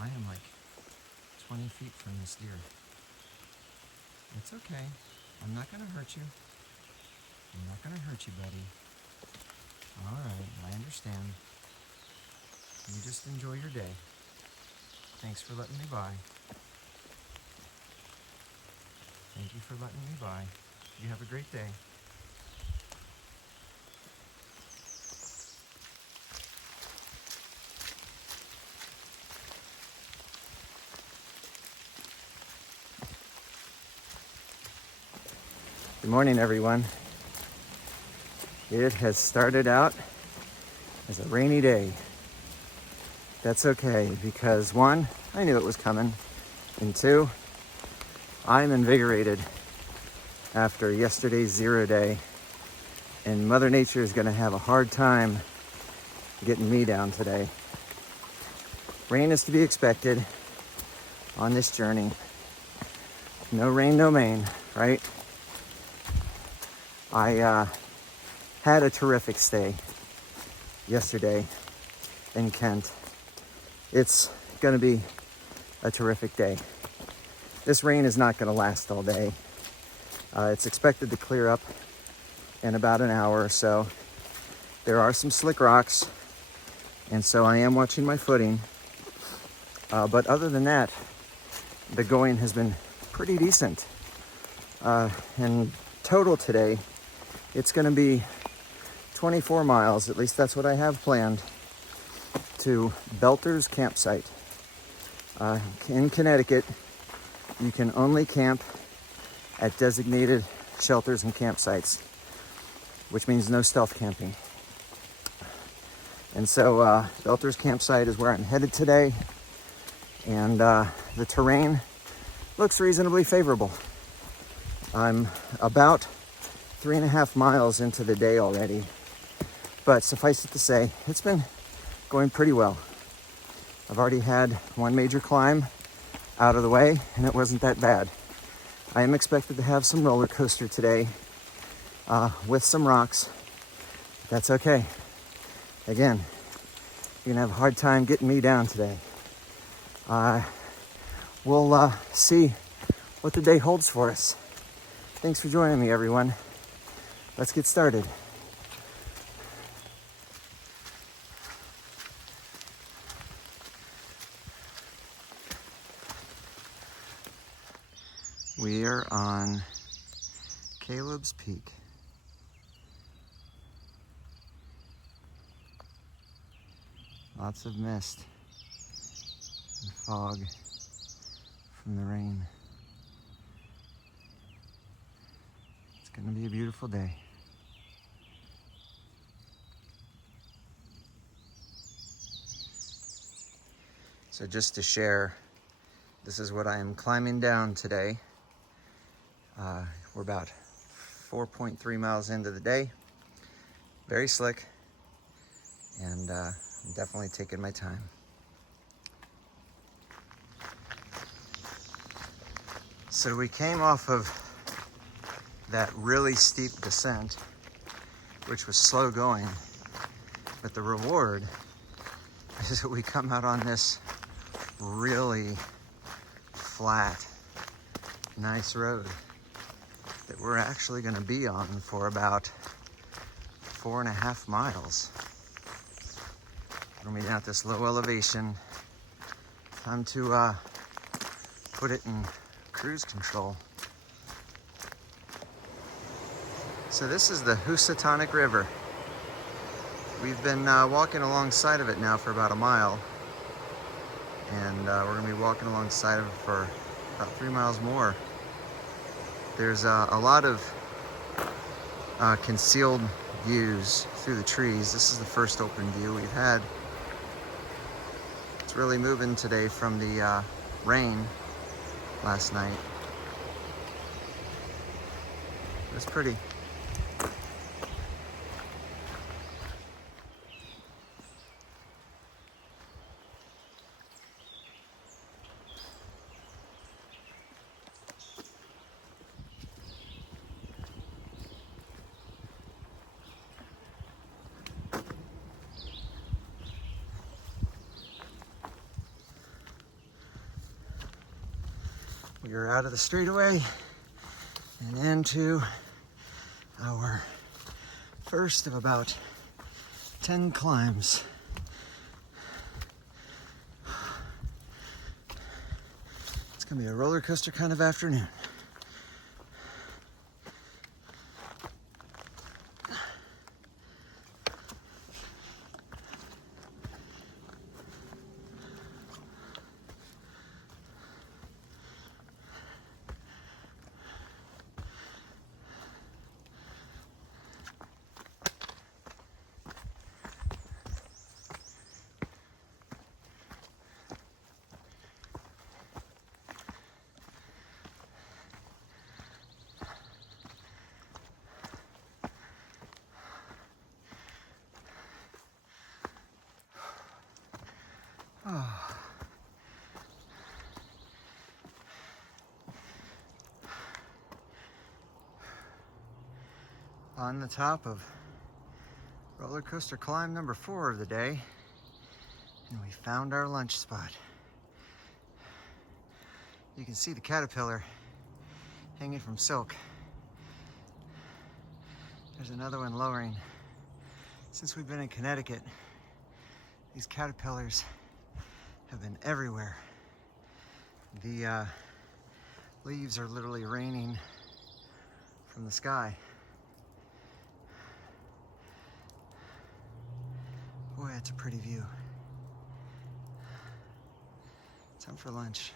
I am like 20 feet from this deer. It's okay. I'm not gonna hurt you. I'm not gonna hurt you, buddy. Alright, I understand. You just enjoy your day. Thanks for letting me by. Thank you for letting me by. You have a great day. Good morning, everyone. It has started out as a rainy day. That's okay, because one, I knew it was coming, and two, I'm invigorated after yesterday's 0 day, and Mother Nature is gonna have a hard time getting me down today. Rain is to be expected on this journey. No rain, no main, right? I had a terrific stay yesterday in Kent. It's gonna be a terrific day. This rain is not gonna last all day. It's expected to clear up in about an hour or so. There are some slick rocks, and so I am watching my footing. But other than that, the going has been pretty decent. In total today, it's gonna be 24 miles, at least that's what I have planned, to Belter's campsite. In Connecticut, you can only camp at designated shelters and campsites, which means no stealth camping. And so Belter's campsite is where I'm headed today, and the terrain looks reasonably favorable. I'm about 3.5 miles into the day already, but suffice it to say, it's been going pretty well. I've already had one major climb out of the way, and it wasn't that bad. I am expected to have some roller coaster today with some rocks. That's okay. Again, you're gonna have a hard time getting me down today. We'll see what the day holds for us. Thanks for joining me, everyone. Let's get started. We are on Caleb's Peak. Lots of mist and fog from the rain. It's gonna be a beautiful day. So just to share, this is what I am climbing down today. We're about 4.3 miles into the day. Very slick, and I'm definitely taking my time. So we came off of that really steep descent, which was slow going, but the reward is that we come out on this really flat, nice road that we're actually going to be on for about 4.5 miles. We're going to be down at this low elevation. Time to put it in cruise control. So this is the Housatonic River. We've been walking alongside of it now for about a mile, and we're going to be walking alongside of it for about 3 miles more. There's a lot of concealed views through the trees. This is the first open view we've had. It's really moving today from the rain last night. It's pretty. We are out of the straightaway and into our first of about 10 climbs. It's gonna be a roller coaster kind of afternoon. Oh. On the top of roller coaster climb number 4 of the day, and we found our lunch spot. You can see the caterpillar hanging from silk. There's another one lowering. Since we've been in Connecticut, these caterpillars have been everywhere. The leaves are literally raining from the sky. Boy, that's a pretty view. Time for lunch.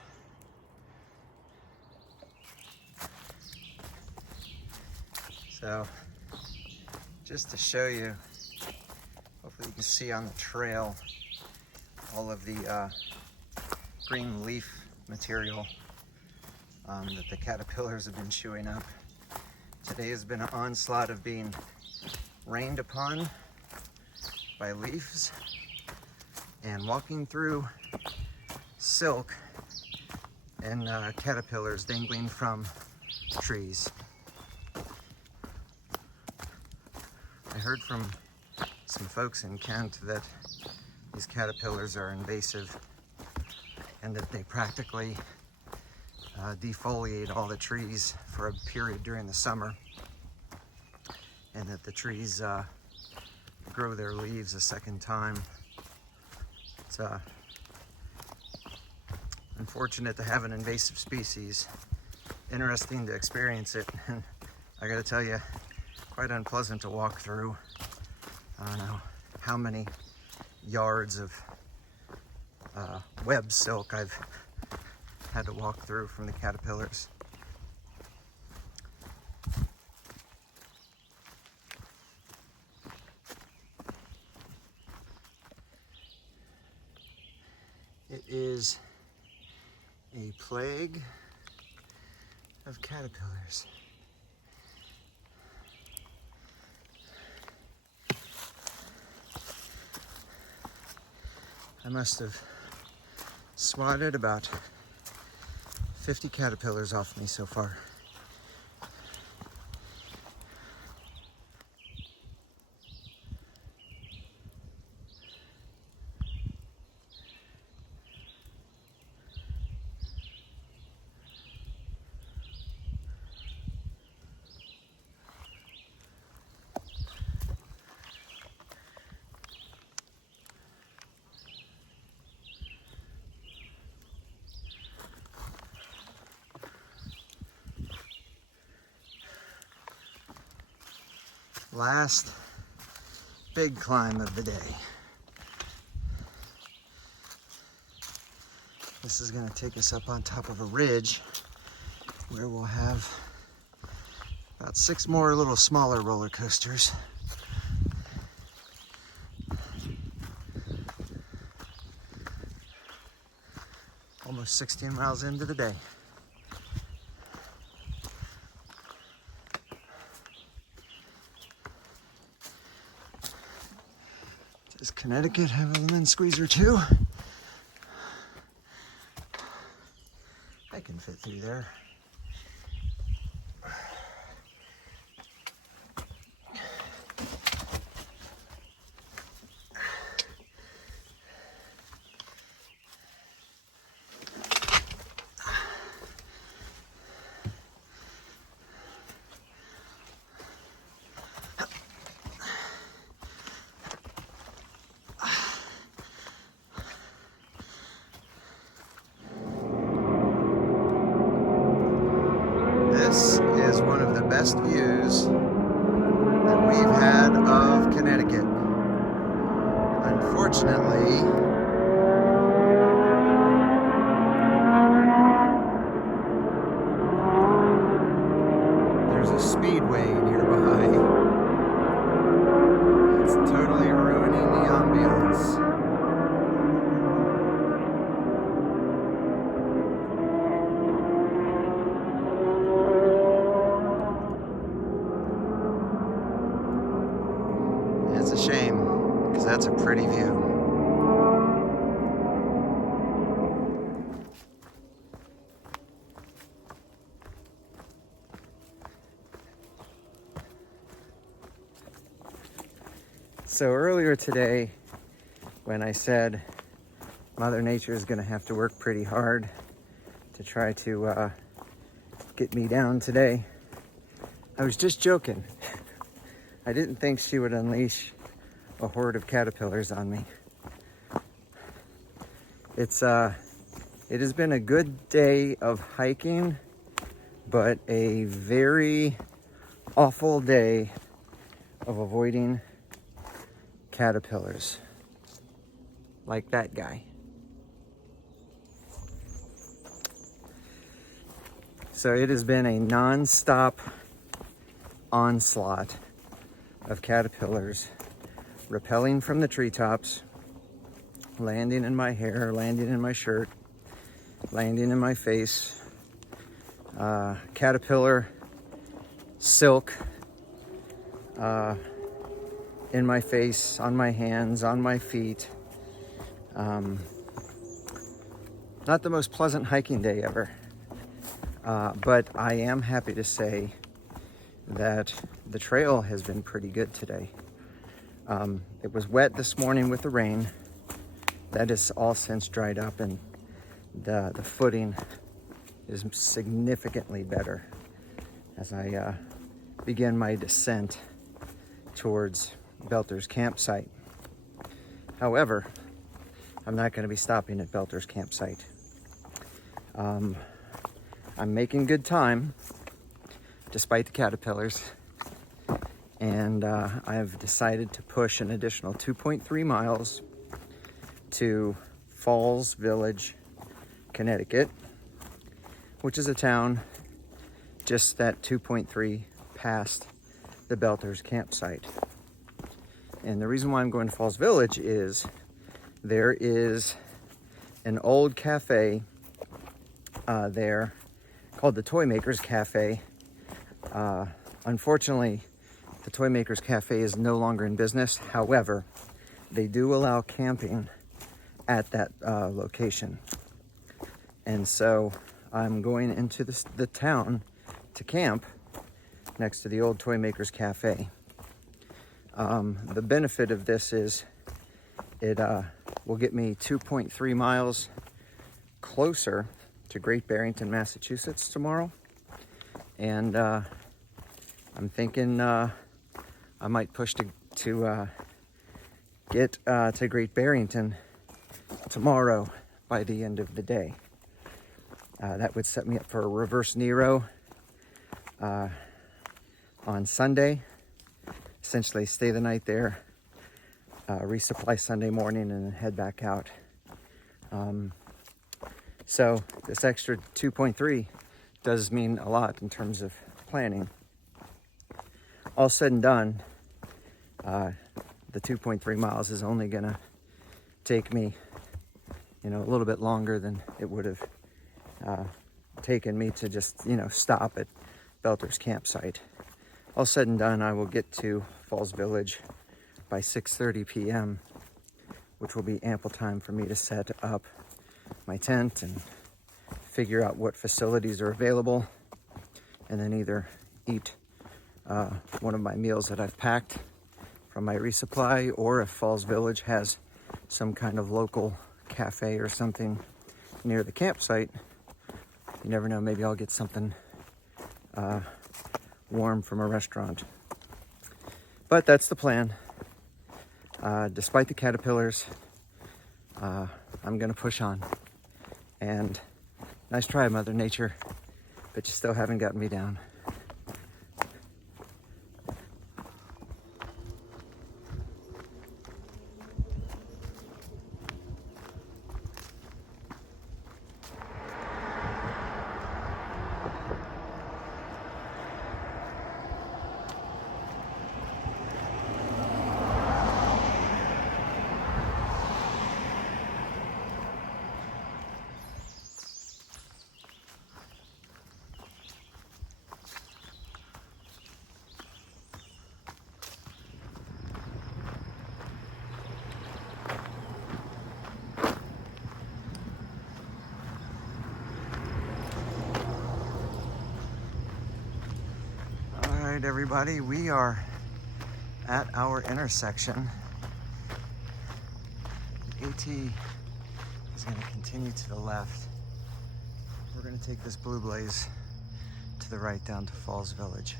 So, just to show you, hopefully you can see on the trail all of the green leaf material that the caterpillars have been chewing up. Today has been an onslaught of being rained upon by leaves and walking through silk and caterpillars dangling from trees. I heard from some folks in Kent that these caterpillars are invasive and that they practically defoliate all the trees for a period during the summer, and that the trees grow their leaves a second time. It's unfortunate to have an invasive species. Interesting to experience it, and I gotta tell you, quite unpleasant to walk through. I don't know how many yards of web silk I've had to walk through from the caterpillars. It is a plague of caterpillars. I must have swatted about 50 caterpillars off me so far. Last big climb of the day. This is going to take us up on top of a ridge where we'll have about 6 more little smaller roller coasters. Almost 16 miles into the day. Does Connecticut have a lemon squeezer too? I can fit through there. best views that we've had of Connecticut. Unfortunately, there's a speedway nearby. It's totally ruining the ambiance. It's a shame, because that's a pretty view. So earlier today, when I said Mother Nature is going to have to work pretty hard to try to get me down today, I was just joking. I didn't think she would unleash a horde of caterpillars on me. It has been a good day of hiking, but a very awful day of avoiding caterpillars like that guy. So it has been a non-stop onslaught of caterpillars rappelling from the treetops, landing in my hair, landing in my shirt, landing in my face. Caterpillar silk in my face, on my hands, on my feet. Not the most pleasant hiking day ever, but I am happy to say that the trail has been pretty good today. It was wet this morning with the rain. That is all since dried up, and the footing is significantly better as I begin my descent towards Belter's campsite. However, I'm not going to be stopping at Belter's campsite. I'm making good time despite the caterpillars, and I've decided to push an additional 2.3 miles to Falls Village, Connecticut, which is a town just that 2.3 past the Belter's campsite. And the reason why I'm going to Falls Village is there is an old cafe there called the Toy Makers Cafe. Unfortunately, the Toy Makers Cafe is no longer in business. However, they do allow camping at that location. And so I'm going into the town to camp next to the old Toy Makers Cafe. The benefit of this is it will get me 2.3 miles closer to Great Barrington, Massachusetts tomorrow. And I'm thinking I might push to get to Great Barrington tomorrow by the end of the day. That would set me up for a reverse Nero on Sunday. Essentially stay the night there, resupply Sunday morning, and then head back out. So this extra 2.3 does mean a lot in terms of planning. All said and done, the 2.3 miles is only gonna take me, a little bit longer than it would have taken me to just, stop at Belter's campsite. All said and done, I will get to Falls Village by 6:30 p.m., which will be ample time for me to set up my tent and figure out what facilities are available, and then either eat one of my meals that I've packed from my resupply, or if Falls Village has some kind of local cafe or something near the campsite, you never know, maybe I'll get something warm from a restaurant. But that's the plan. Despite the caterpillars, I'm gonna push on. And nice try, Mother Nature, but you still haven't gotten me down. right, everybody, we are at our intersection. The AT is going to continue to the left. We're going to take this Blue Blaze to the right down to Falls Village.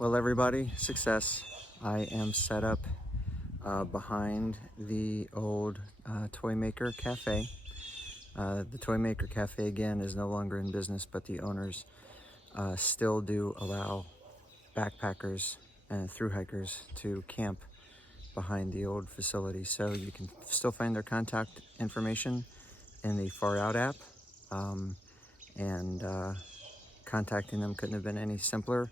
Well, everybody, success. I am set up behind the old Toy Maker Cafe. The Toy Maker Cafe, again, is no longer in business, but the owners still do allow backpackers and thru-hikers to camp behind the old facility. So you can still find their contact information in the Far Out app. Contacting them couldn't have been any simpler.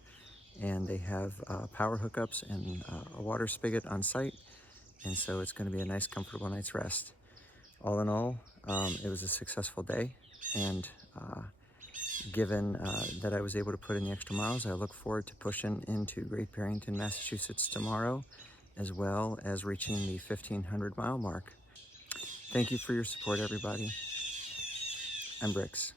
And they have power hookups and a water spigot on site. And so it's going to be a nice, comfortable night's rest. All in all, it was a successful day. And given that I was able to put in the extra miles, I look forward to pushing into Great Barrington, Massachusetts tomorrow, as well as reaching the 1,500 mile mark. Thank you for your support, everybody. I'm Bricks.